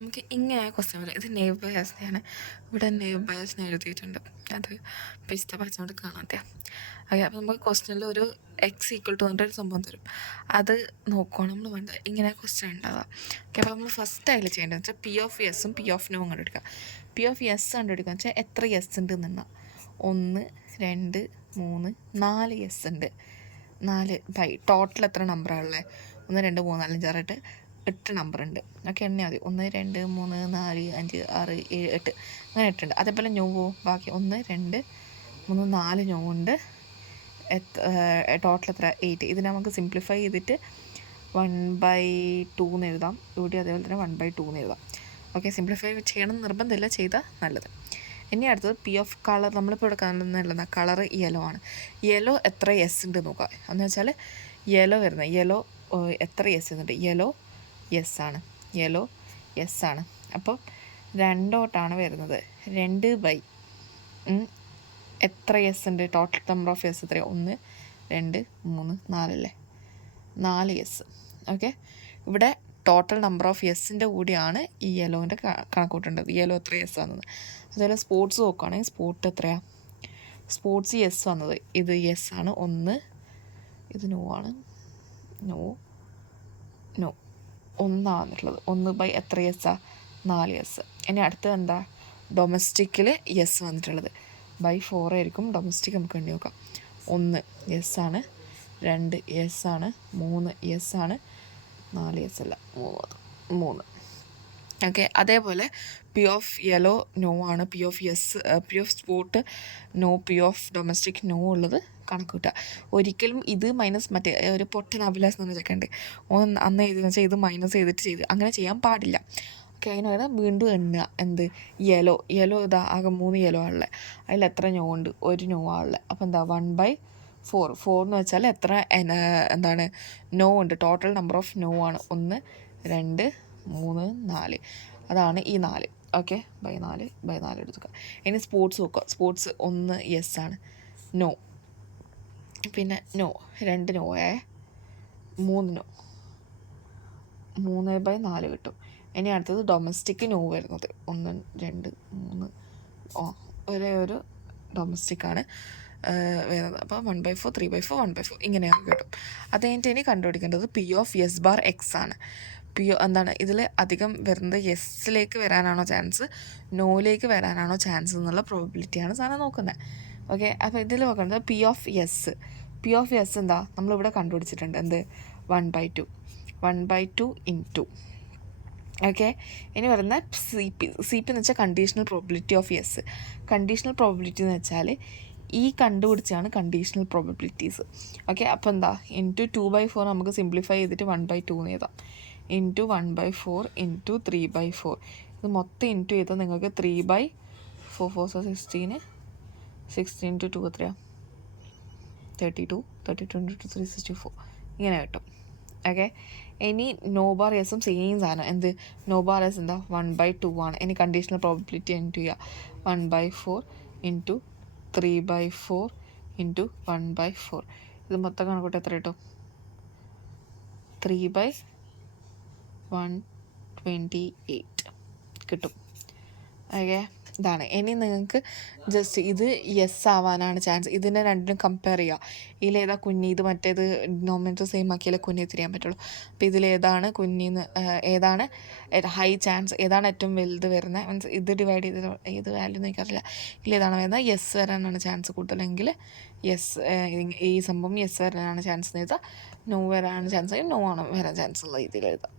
നമുക്ക് ഇങ്ങനെ ക്വസ്റ്റ്യൻ വരാം. ഇത് നെയ്വ് ബയാസിനെയാണ്. ഇവിടെ നെയ്വ് ബയാസിനെ എഴുതിയിട്ടുണ്ട്. അത് പിസ്ത പഠിച്ചുകൊണ്ട് കാണാത്ത. ഓക്കെ, അപ്പോൾ നമുക്ക് ക്വസ്റ്റ്യനിൽ ഒരു എക്സ് ഈക്വൽ ടു പറഞ്ഞിട്ടൊരു സംഭവം തരും. അത് നോക്കുകയാണ് നമ്മൾ വേണ്ടത്. ഇങ്ങനെ ക്വസ്റ്റ്യൻ ഉണ്ടാവുക. ഓക്കെ, അപ്പോൾ നമ്മൾ ഫസ്റ്റ് അതിൽ ചെയ്യേണ്ടതെന്ന് വെച്ചാൽ പി ഓഫ് എസും പി ഓഫ് നോവും കണ്ടുപിടിക്കുക. പി ഓഫ് എസ് കണ്ടുപിടിക്കുക എന്ന് വെച്ചാൽ എത്ര എസ് ഉണ്ട് എന്നാണ്. 1 2 3 4 എസ് ഉണ്ട്. 4 ബൈ ടോട്ടൽ എത്ര നമ്പറാണ് ഉള്ളത്? 1 2 3 4 5 6 8 നമ്പർ ഉണ്ട്. ഓക്കെ, എണ്ണിയാൽ മതി. 1 2 3 4 5 6 7 8 അങ്ങനെ 8 ഉണ്ട്. അതേപോലെ നോവോ ബാക്കി 1 2 3 4 നോവുണ്ട്. ടോട്ടൽ എത്ര? 8. ഇത് നമുക്ക് സിംപ്ലിഫൈ ചെയ്തിട്ട് 1/2 എന്ന് എഴുതാം. ഇവിടെ അതേപോലെ തന്നെ 1/2 എന്ന് എഴുതാം. ഓക്കെ, സിംപ്ലിഫൈ ചെയ്യണം നിർബന്ധമില്ല, ചെയ്താൽ നല്ലത്. ഇനി അടുത്തത് പി ഓഫ് കളർ. നമ്മളിപ്പോൾ ഇവിടെ കാണുന്നില്ല, കളർ യെല്ലോ ആണ്. യെല്ലോ എത്ര എസ് ഉണ്ട് നോക്കുക. എന്ന് വെച്ചാൽ യെല്ലോ വരുന്നത് യെല്ലോ എത്ര എസ് ഉണ്ട്? യെല്ലോ എസ് ആണ്. യെല്ലോ എസ് ആണ്. അപ്പോൾ 2 വരുന്നത്. 2 എത്ര എസ് ഉണ്ട്? ടോട്ടൽ നമ്പർ ഓഫ് എസ് എത്രയാണ്? 1 2 3 4 അല്ലേ? 4 എസ്. ഓക്കെ, ഇവിടെ ടോട്ടൽ നമ്പർ ഓഫ് എസിൻ്റെ കൂടിയാണ് ഈ യെല്ലോൻ്റെ കണക്കൂട്ടേണ്ടത്. യെല്ലോ എത്ര എസ് ആണെന്ന്. അതുപോലെ സ്പോർട്സ് നോക്കുകയാണെങ്കിൽ സ്പോർട്ട് എത്രയാണ്? സ്പോർട്സ് എസ് വന്നത് ഇത് എസ് ആണ്. 1 ഇത് നോ ആണ്. നോ 1 വന്നിട്ടുള്ളത്. 1 എത്ര എസ്സാ? 4 എസ്. ഇനി അടുത്തത് എന്താ? ഡൊമസ്റ്റിക്കിൽ എസ് വന്നിട്ടുള്ളത് 4 ആയിരിക്കും. ഡൊമസ്റ്റിക് നമുക്ക് എണ്ണി നോക്കാം. 1 എസ് ആണ്. 2 എസ് ആണ്. 3 എസ് ആണ്. 4 എസ് അല്ല, 3. ഓക്കെ, അതേപോലെ പി ഓഫ് യെല്ലോ നോ ആണ്. P of S, P of sport no, P of domestic no ഉള്ളത് കണക്ക് കൂട്ടുക. ഒരിക്കലും ഇത് മൈനസ് മറ്റേ ഒരു പൊട്ടൻ അഭിലാസ് എന്ന് വെച്ചൊക്കെ അന്ന് എഴുതി വെച്ചാൽ ഇത് മൈനസ് ചെയ്തിട്ട് ചെയ്ത് അങ്ങനെ ചെയ്യാൻ പാടില്ല. ഓക്കെ, അതിനാണ് വീണ്ടും എണ്ണുക. എന്ത്? യെല്ലോ ഇതാ ആകെ 3 യെല്ലോ ആണുള്ളത്. അതിൽ എത്ര നോ ഉണ്ട്? 1 നോ ആണുള്ളത്. അപ്പോൾ എന്താ? 1/4. 4 എന്ന് വെച്ചാൽ എത്ര എന്താണ് നോ ഉണ്ട്? ടോട്ടൽ നമ്പർ ഓഫ് നോ ആണ്. 1 2 3 4. അതാണ് ഈ 4. ഓക്കെ, 4 എടുത്തുക. ഇനി സ്പോർട്സ് നോക്കുക. സ്പോർട്സ് 1 എസ് ആണ്. നോ, പിന്നെ നോ 2 നോയെ 3 നോ, 3/4 കിട്ടും. ഇനി അടുത്തത് ഡൊമസ്റ്റിക് നോ വരുന്നത് 1 2 3 ഒരേ ഒരു ഡൊമസ്റ്റിക്കാണ് വരുന്നത്. അപ്പോൾ 1/4 3/4 1/4 ഇങ്ങനെയാണ് കിട്ടും. അത് കഴിഞ്ഞിട്ട് ഇനി കണ്ടുപിടിക്കേണ്ടത് P of S bar X ആണ്. എന്താണ് ഇതിൽ അധികം വരുന്നത്? എസ്സിലേക്ക് വരാനാണോ ചാൻസ്, നോയിലേക്ക് വരാനാണോ ചാൻസ് എന്നുള്ള പ്രോബിലിറ്റിയാണ് സാധനം നോക്കുന്നത്. ഓക്കെ, അപ്പോൾ ഇതിൽ നോക്കുന്നത് P of S. P of S എന്താ? നമ്മളിവിടെ കണ്ടുപിടിച്ചിട്ടുണ്ട്. എന്ത്? 1/2. 1/2 ഇൻറ്റു. ഓക്കെ, ഇനി വരുന്ന സി പി എന്ന് വെച്ചാൽ conditional probability of S. Conditional probability എന്ന് വെച്ചാൽ ഈ കണ്ടുപിടിച്ചാണ് കണ്ടീഷണൽ പ്രോബിലിറ്റീസ്. ഓക്കെ, അപ്പോൾ എന്താ? ഇൻറ്റു 2/4 നമുക്ക് സിംപ്ലിഫൈ ചെയ്തിട്ട് 1/2 എന്ന് എഴുതാം. Into 1/4 into 3/4. ഇത് മൊത്തം ഇൻറ്റു ചെയ്താൽ നിങ്ങൾക്ക് 3/4 4 16 16 ഇൻറ്റു 2 എത്രയാണ്? 32 32 ഇൻറ്റു 3 64 ഇങ്ങനെ കിട്ടും. ഓക്കെ, ഇനി നോ ബാർ എസും സെയിം സാധനം. എന്ത്? നോ ബാർ എസ് എന്താ? 1/2 ആണ്. ഇനി കണ്ടീഷണൽ പ്രോബിലിറ്റി ഇൻറ്റു ചെയ്യുക. 1/4 ഇൻറ്റു 3/4 ഇൻറ്റു 1/4. ഇത് മൊത്തം കണക്കൂട്ട് എത്ര കിട്ടും? 3/128 കിട്ടും. ഓക്കെ, ഇതാണ്. ഇനി നിങ്ങൾക്ക് ജസ്റ്റ് ഇത് യെസ് ആവാനാണ് ചാൻസ്. ഇതിനെ രണ്ടിനും കമ്പയർ ചെയ്യുക. ഇതിലേതാ കുഞ്ഞി? ഇത് മറ്റേത് നോമിനേറ്റർ സെയിം ആക്കിയാലേ കുഞ്ഞി തിരിയാൻ പറ്റുള്ളൂ. അപ്പോൾ ഇതിലേതാണ് കുഞ്ഞിന്ന്, ഏതാണ് ഹൈ ചാൻസ്, ഏതാണ് ഏറ്റവും വലുത് വരുന്നത്? മീൻസ് ഇത് ഡിവൈഡ് ചെയ്ത് ഏത് വാല്യൂ എന്ന് എനിക്കറിയില്ല. ഇതിലേതാണ് വരുന്നത്? യെസ് വരാനാണ് ചാൻസ് കൂടുതലെങ്കിൽ യെസ്, ഈ സംഭവം യെസ് വരാനാണ് ചാൻസ് എന്ന് എഴുതാം. നോ വരാനാണ് ചാൻസ് എങ്കിൽ നോ ആണ് വരാൻ ചാൻസ് ഉള്ള രീതിയിൽ എഴുതാം.